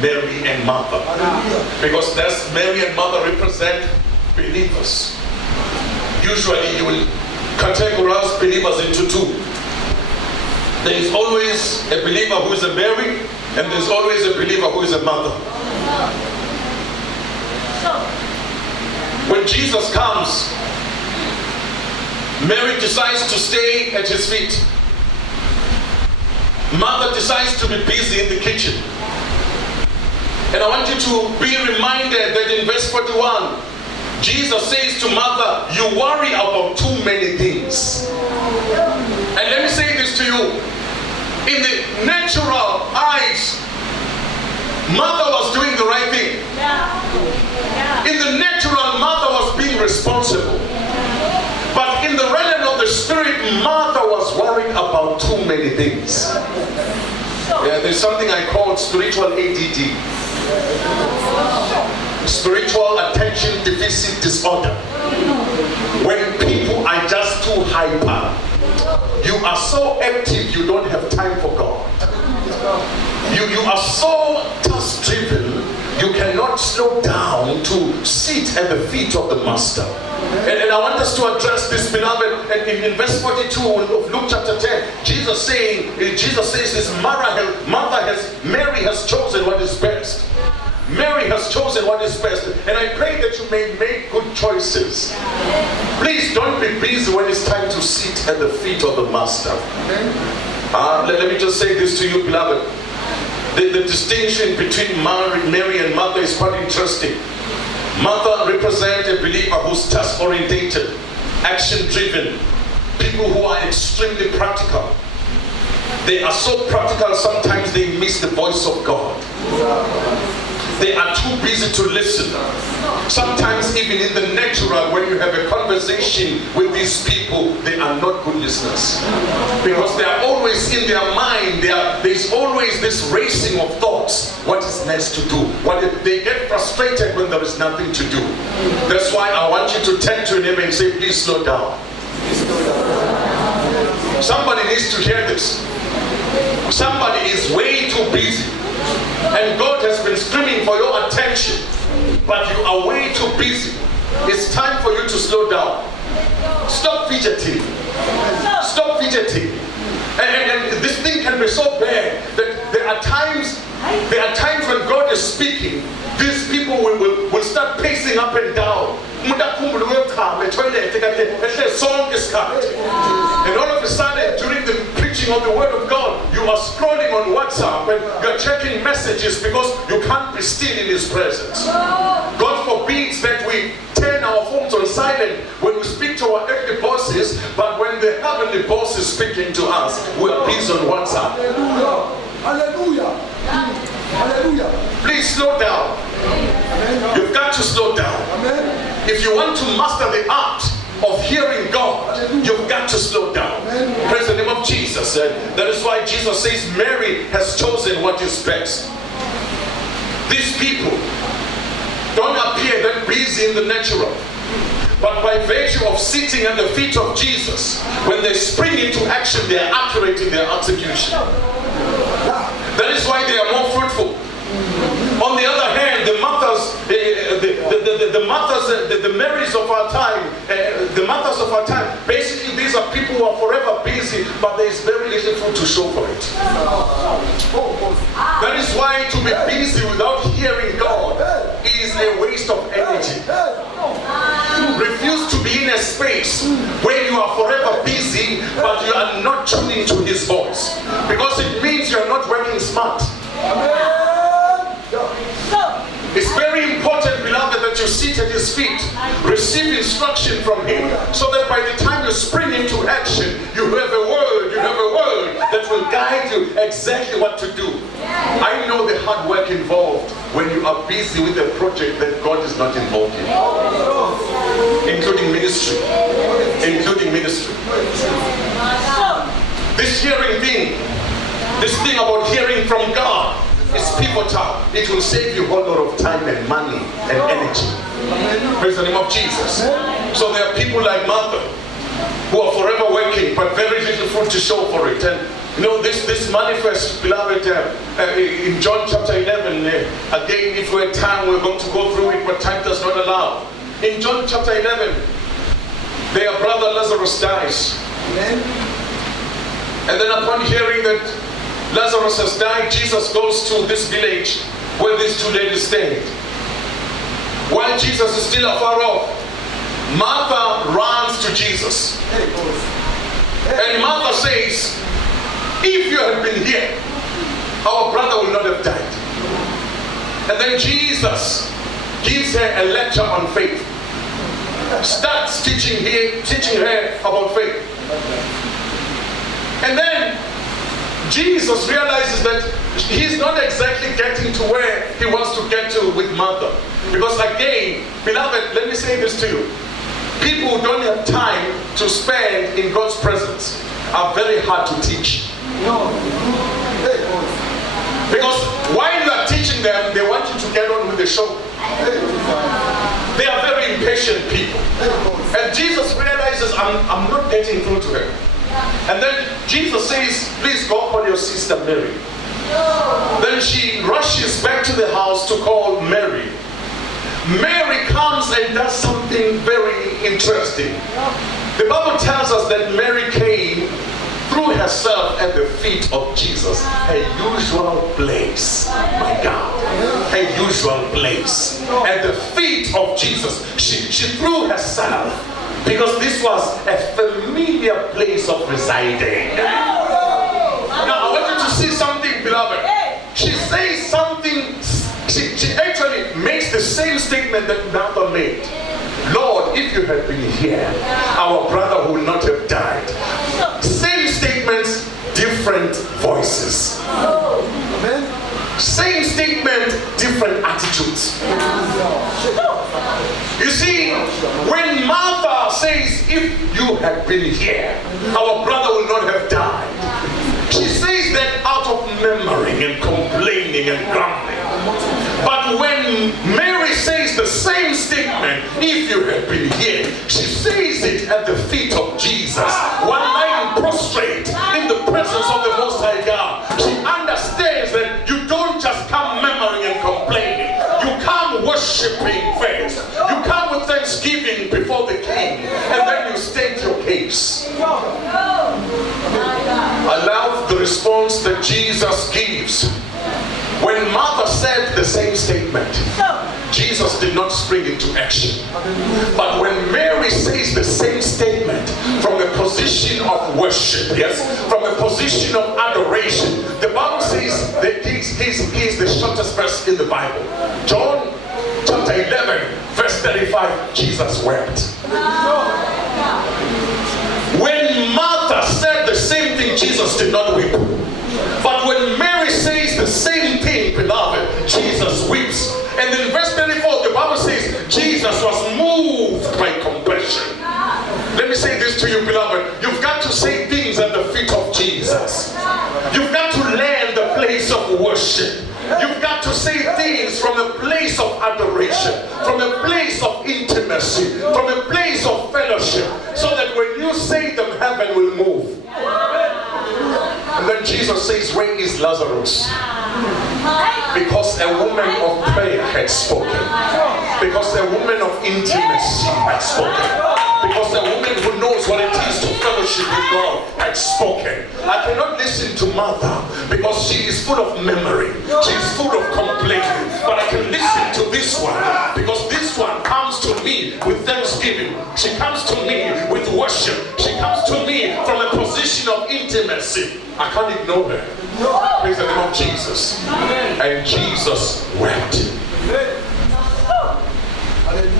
Mary and Martha. Because that's Mary and Martha represent believers. Usually you will categorize believers into two. There is always a believer who is a Mary, and there's always a believer who is a mother. When Jesus comes, Mary decides to stay at his feet. Martha decides to be busy in the kitchen. And I want you to be reminded that in verse 41, Jesus says to Martha, you worry about too many things. And let me say this to you. In the natural eyes, Martha was doing the right thing. In the natural, Martha was being responsible. But in the realm of the spirit, Martha was worrying about too many things. There's something I call spiritual ADD. Spiritual attention deficit disorder. When people are just too hyper. You are so active, you don't have time for God. You are so task-driven, you cannot slow down to sit at the feet of the Master. And I want us to address this, beloved. And in verse 42 of Luke chapter 10, Jesus says this, Mary has chosen what is best. Mary has chosen what is best. And I pray that you may make good choices. Please don't be busy when it's time to sit at the feet of the Master. Let me just say this to you, beloved. The distinction between Mary and Martha is quite interesting. Martha represents a believer who's task-orientated, action-driven, people who are extremely practical. They are so practical, sometimes they miss the voice of God. They are too busy to listen. Sometimes even in the natural, when you have a conversation with these people, they are not good listeners. Because they are always in their mind, there's always this racing of thoughts. What is next to do? They get frustrated when there is nothing to do. That's why I want you to turn to your neighbor and say, please slow down. Somebody needs to hear this. Somebody is way too busy. And God has been screaming for your attention, but you are way too busy. It's time for you to slow down. Stop fidgeting. Stop fidgeting. And this thing can be so bad that there are times when God is speaking, these people will start pacing up and down. And all of a sudden, during the preaching of the Word of God, you are scrolling on WhatsApp and you're checking messages because you can't be still in His presence. God forbids that we turn our phones on silent when we speak to our earthly bosses, but when the heavenly boss is speaking to us, we are busy on WhatsApp. Hallelujah. Hallelujah. Please slow down. You've got to slow down. If you want to master the art of hearing God, you've got to slow down. Praise the name of Jesus. That is why Jesus says Mary has chosen what is best. These people don't appear that busy in the natural, but by virtue of sitting at the feet of Jesus, when they spring into action, they are accurate in their execution. That is why they are more fruitful. On the other hand, the Marys of our time, basically these are people who are forever busy, but there is very little fruit to show for it. That is why to be busy without hearing God is a waste of energy. Refuse to be in a space where you are forever busy, but you are not tuning to His voice, because it means you are not working smart. It's very important, beloved, that you sit at His feet, receive instruction from Him, so that by the time you spring into action, you have a word that will guide you exactly what to do. I know the hard work involved when you are busy with a project that God is not involved in, including ministry. This hearing thing, this thing about hearing from God, it's pivotal. It will save you a whole lot of time and money and energy. Praise the name of Jesus. So there are people like Martha who are forever working, but very little fruit to show for it. And you know, this manifests, beloved, in John chapter 11, Again, if we had time, we're going to go through it, but time does not allow. In John chapter 11, their brother Lazarus dies. Amen. And then upon hearing that Lazarus has died, Jesus goes to this village where these two ladies stayed. While Jesus is still afar off, Martha runs to Jesus. And Martha says, if you had been here, our brother would not have died. And then Jesus gives her a lecture on faith. Starts teaching her about faith. And then Jesus realizes that he's not exactly getting to where he wants to get to with Martha. Because again, beloved, let me say this to you. People who don't have time to spend in God's presence are very hard to teach. Because while you are teaching them, they want you to get on with the show. They are very impatient people. And Jesus realizes, I'm not getting through to her. And then Jesus says, please go call your sister Mary. Then she rushes back to the house to call Mary. Mary comes and does something very interesting. The Bible tells us that Mary came, threw herself at the feet of Jesus. A usual place. My God. A usual place. At the feet of Jesus. She threw herself because this was a familiar place of residing. Now I want you to see something, beloved. She says something. She actually makes the same statement that Martha made. Lord, if you had been here, our brother would not have died. Same statements, different voices. Same statement, different attitudes. You see, when Martha says, if you had been here, our brother would not have died, she says that out of memory and complaining and grumbling. But when Mary says the same statement, if you had been here, she says it at the feet of Jesus, one lying prostrate in the presence of the Most High God. She understands that you don't just come murmuring and complaining. You come worshiping first. You come with thanksgiving before the King, and then you state your case. I love the response that Jesus gives. When Martha said the same statement, Jesus did not spring into action. But when Mary says the same statement from the position of worship, yes, from the position of adoration, the Bible says that he's the shortest verse in the Bible. John chapter 11, verse 35, Jesus wept. When Martha said the same thing, Jesus did not weep. But when Mary says the same thing, beloved, Jesus weeps. And in verse 34, the Bible says Jesus was moved by compassion. Let me say this to you, beloved. You've got to say things at the feet of Jesus. You've got to land the place of worship. You've got to say things from a place of adoration, from a place of intimacy, from a place of fellowship, so that when you say them, heaven will move. And then Jesus says, where is Lazarus? Because a woman of prayer had spoken. Because a woman of intimacy had spoken. Because a woman who knows what it is to fellowship with God had spoken. I cannot listen to Martha because she is full of memory. She is full of complaining. But I can listen to this one because this one comes to me with thanksgiving. She comes to me with worship. She comes to me from a position of intimacy. I can't ignore her. Praise the name of Jesus. And Jesus wept.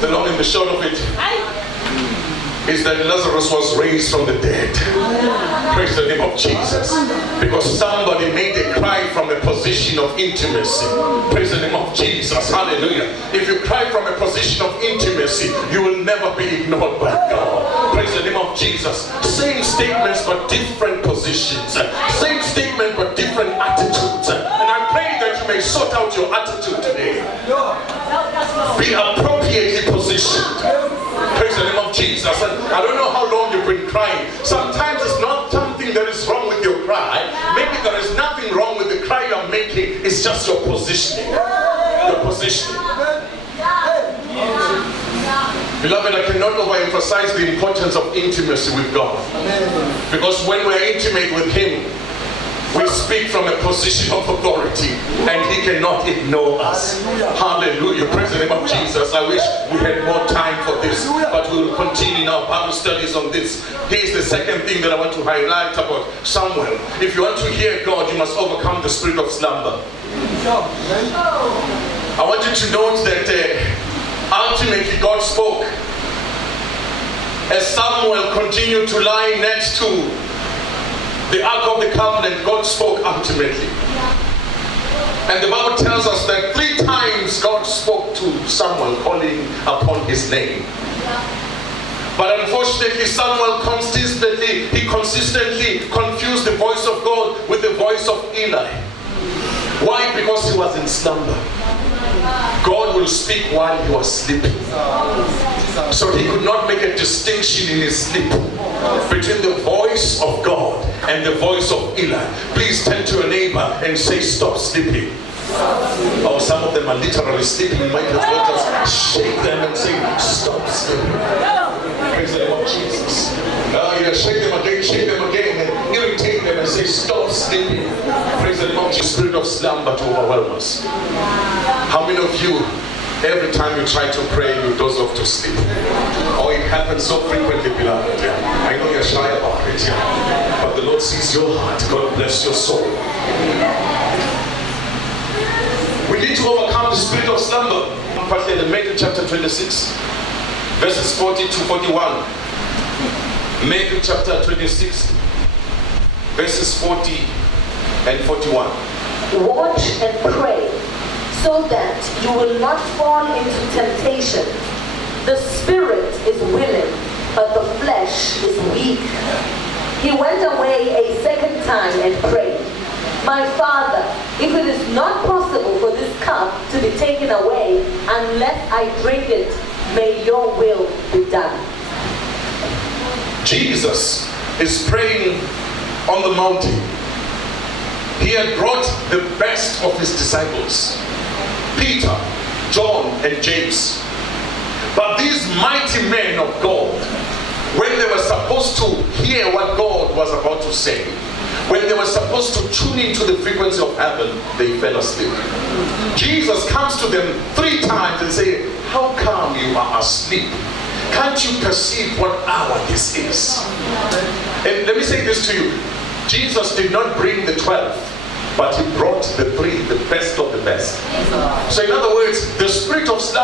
The long and the short of it is that Lazarus was raised from the dead. Praise the name of Jesus. Because somebody made a cry from a position of intimacy. Praise the name of Jesus. Hallelujah. If you cry from a position of intimacy, you will never be ignored by God. Praise the name of Jesus. Same statements but different positions. Same statement but different attitudes. And I pray that you may sort out your attitude today. Be appropriately positioned. Praise the name of Jesus. And I don't know how long you've been crying. Sometimes it's not something that is wrong with your cry. Maybe there is nothing wrong with the cry you're making. It's just your positioning. position. Hey. Beloved, I cannot overemphasize the importance of intimacy with God. Because when we're intimate with Him, we speak from a position of authority, and He cannot ignore us. Hallelujah. Praise the name of Jesus. I wish we had more time for this, but we will continue in our Bible studies on this. Here's the second thing that I want to highlight about Samuel. If you want to hear God, you must overcome the spirit of slumber. I want you to note that ultimately God spoke. As Samuel continued to lie next to the Ark of the Covenant, God spoke ultimately. And the Bible tells us that 3 times God spoke to Samuel, calling upon his name. But unfortunately, Samuel consistently confused the voice of God with the voice of Eli. Why? Because he was in slumber. God will speak while he was sleeping. So he could not make a distinction in his sleep between the voice of God and the voice of Eli. Please turn to your neighbor and say, stop sleeping. Oh, some of them are literally sleeping. You might as well just shake them and say, stop sleeping. Praise the name of Jesus. Shake them again, and irritate them and say, stop sleeping. Praise the name of Jesus. Spirit of slumber to overwhelm us. How many of you, every time you try to pray, you doze off to sleep? Oh, it happens so frequently, beloved. I know you're shy about it, but the Lord sees your heart. God bless your soul. We need to overcome the spirit of slumber. In Matthew chapter 26, verses 40 to 41. Matthew chapter 26, verses 40 and 41. Watch and pray, so that you will not fall into temptation. The spirit is willing, but the flesh is weak. He went away a second time and prayed, My Father, if it is not possible for this cup to be taken away unless I drink it, may your will be done. Jesus is praying on the mountain. He had brought the best of his disciples, Peter, John, and James. But these mighty men of God, when they were supposed to hear what God was about to say, when they were supposed to tune into the frequency of heaven, they fell asleep. Jesus comes to them 3 times and says, how come you are asleep? Can't you perceive what hour this is? And let me say this to you. Jesus did not bring the 12, but he brought the 3, the best of the best. So in other words, the